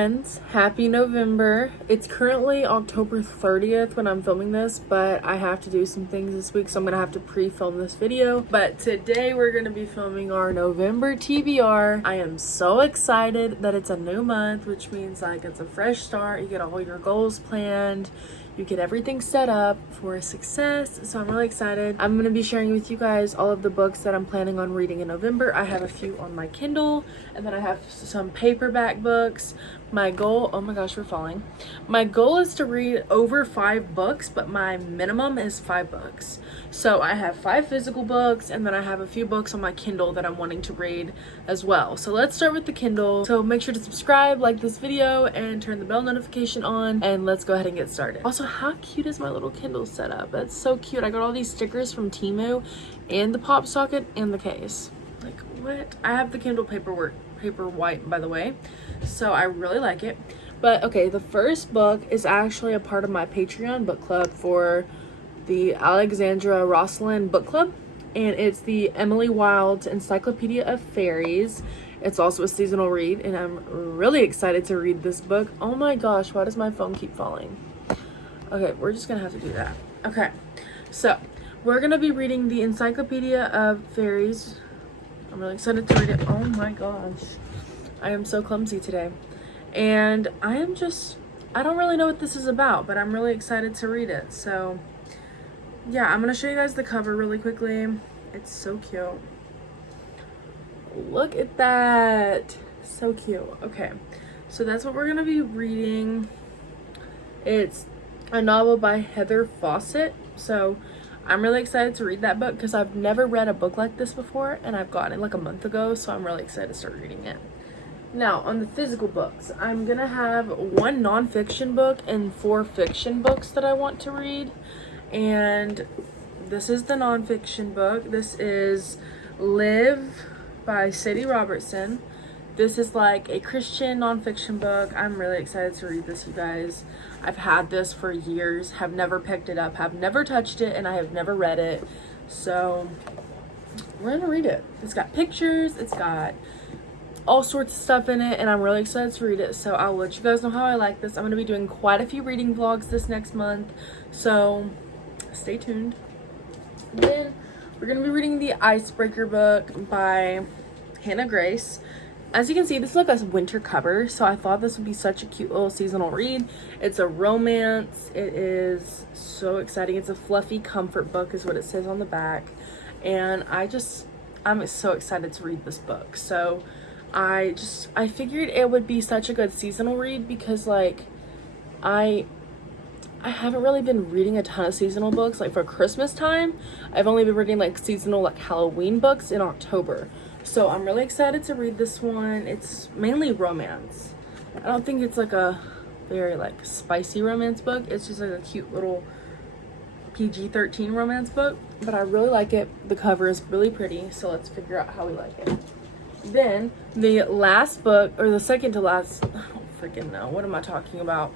friends, happy November. It's currently October 30th when I'm filming this, but I have to do some things this week, so I'm gonna have to pre-film this video. But today we're gonna be filming our November TBR. I am so excited that it's a new month, which means like it's a fresh start. You get all your goals planned, you get everything set up for success. So I'm really excited. I'm gonna be sharing with you guys all of the books that I'm planning on reading in November. I have a few on my Kindle, and then I have some paperback books. My goal, oh my gosh, we're falling. My goal is to read over 5 books, but my minimum is 5 books. So I have 5 physical books, and then I have a few books on my Kindle that I'm wanting to read as well. So let's start with the Kindle. So make sure to subscribe, like this video, and turn the bell notification on, and let's go ahead and get started. Also, how cute is my little Kindle setup? That's so cute. I got all these stickers from Temu and the pop socket and the case. Like, what? I have the Kindle paper white, by the way, so I really like it. But okay, the first book is actually a part of my Patreon book club for the Alexandra Rosalind book club, and it's the Emily Wilde's Encyclopedia of Fairies. It's also a seasonal read, and I'm really excited to read this book. Oh my gosh, why does my phone keep falling? Okay, we're just gonna have to do that. Okay, so we're gonna be reading the Encyclopedia of Fairies. I'm really excited to read it. Oh my gosh. I am so clumsy today. And I don't really know what this is about, but I'm really excited to read it. So yeah, I'm going to show you guys the cover really quickly. It's so cute. Look at that. So cute. Okay. So that's what we're going to be reading. It's a novel by Heather Fawcett. So I'm really excited to read that book because I've never read a book like this before, and I've gotten it like a month ago, so I'm really excited to start reading it. Now, on the physical books, I'm gonna have 1 nonfiction book and 4 fiction books that I want to read. And this is the nonfiction book. This is Live by Sadie Robertson. This is like a Christian nonfiction book. I'm really excited to read this, you guys. I've had this for years, have never picked it up, have never touched it, and I have never read it. So we're gonna read it. It's got pictures, it's got all sorts of stuff in it, and I'm really excited to read it. So I'll let you guys know how I like this. I'm gonna be doing quite a few reading vlogs this next month, so stay tuned. Then we're gonna be reading the Icebreaker book by Hannah Grace. As you can see, this is like a winter cover, so I thought this would be such a cute little seasonal read. It's a romance. It is so exciting. It's a fluffy comfort book is what it says on the back, and I'm so excited to read this book. So I figured it would be such a good seasonal read because like I haven't really been reading a ton of seasonal books. Like for Christmas time, I've only been reading like seasonal like Halloween books in October. So I'm really excited to read this one. It's mainly romance. I don't think it's like a very like spicy romance book. It's just like a cute little PG-13 romance book, but I really like it. The cover is really pretty, so let's figure out how we like it. Then the last book, or the second to last, I don't freaking know, what am I talking about?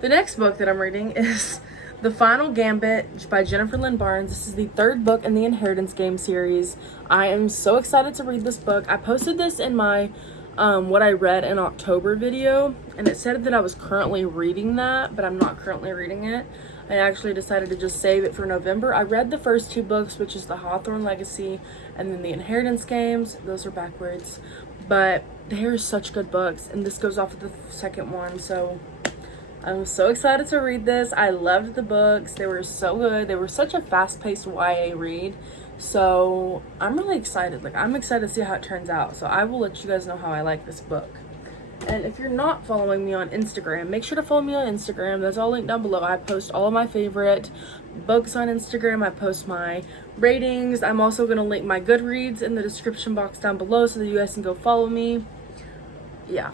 The next book that I'm reading is The Final Gambit by Jennifer Lynn Barnes. This is the 3rd book in the Inheritance Game series. I am so excited to read this book. I posted this in my what I read in October video, and it said that I was currently reading that, but I'm not currently reading it. I actually decided to just save it for November. I read the first 2 books, which is the Hawthorne Legacy and then the Inheritance Games. Those are backwards, but they are such good books, and this goes off of the second one, so I'm so excited to read this. I loved the books. They were so good. They were such a fast-paced YA read. So I'm really excited. Like, I'm excited to see how it turns out. So I will let you guys know how I like this book. And if you're not following me on Instagram, make sure to follow me on Instagram. That's all linked down below. I post all of my favorite books on Instagram. I post my ratings. I'm also going to link my Goodreads in the description box down below so that you guys can go follow me. Yeah,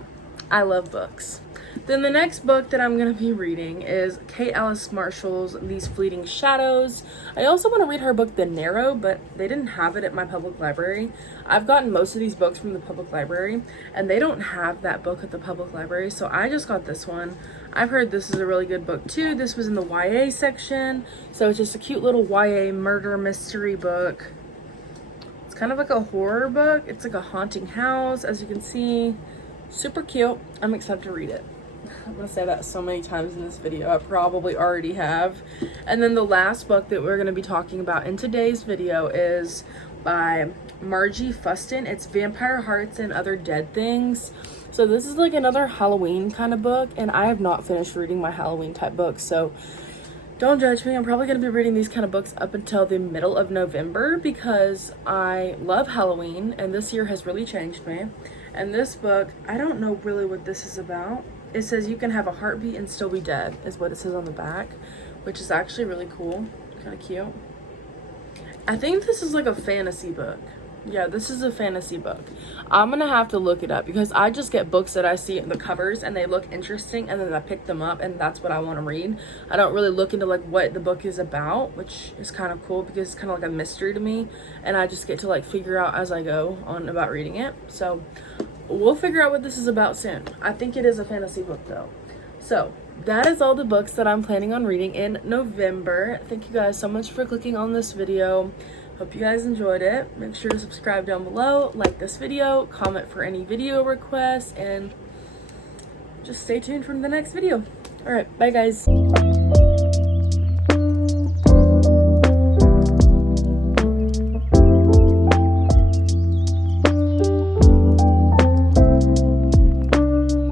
I love books. Then the next book that I'm going to be reading is Kate Alice Marshall's These Fleeting Shadows. I also want to read her book The Narrow, but they didn't have it at my public library. I've gotten most of these books from the public library, and they don't have that book at the public library, so I just got this one. I've heard this is a really good book too. This was in the YA section, so it's just a cute little YA murder mystery book. It's kind of like a horror book. It's like a haunting house, as you can see. super cute. I'm excited to read it. I'm gonna say that so many times in this video. I probably already have. And then the last book that we're gonna be talking about in today's video is by Maree Fuston. It's Vampire Hearts and Other Dead Things. So this is like another Halloween kind of book, and I have not finished reading my Halloween type books, so don't judge me. I'm probably going to be reading these kind of books up until the middle of November because I love Halloween, and this year has really changed me. And this book, I don't know really what this is about. It says you can have a heartbeat and still be dead, is what it says on the back, which is actually really cool. Kind of cute. I think this is like a fantasy book. Yeah, this is a fantasy book. I'm gonna have to look it up because I just get books that I see in the covers and they look interesting, and then I pick them up and that's what I want to read. I don't really look into like what the book is about, which is kind of cool because it's kind of like a mystery to me, and I just get to like figure out as I go on about reading it. So we'll figure out what this is about soon. I think it is a fantasy book though. So that is all the books that I'm planning on reading in November. Thank you guys so much for clicking on this video. Hope you guys enjoyed it. Make sure to subscribe down below, like this video, comment for any video requests, and just stay tuned for the next video. All right, bye guys.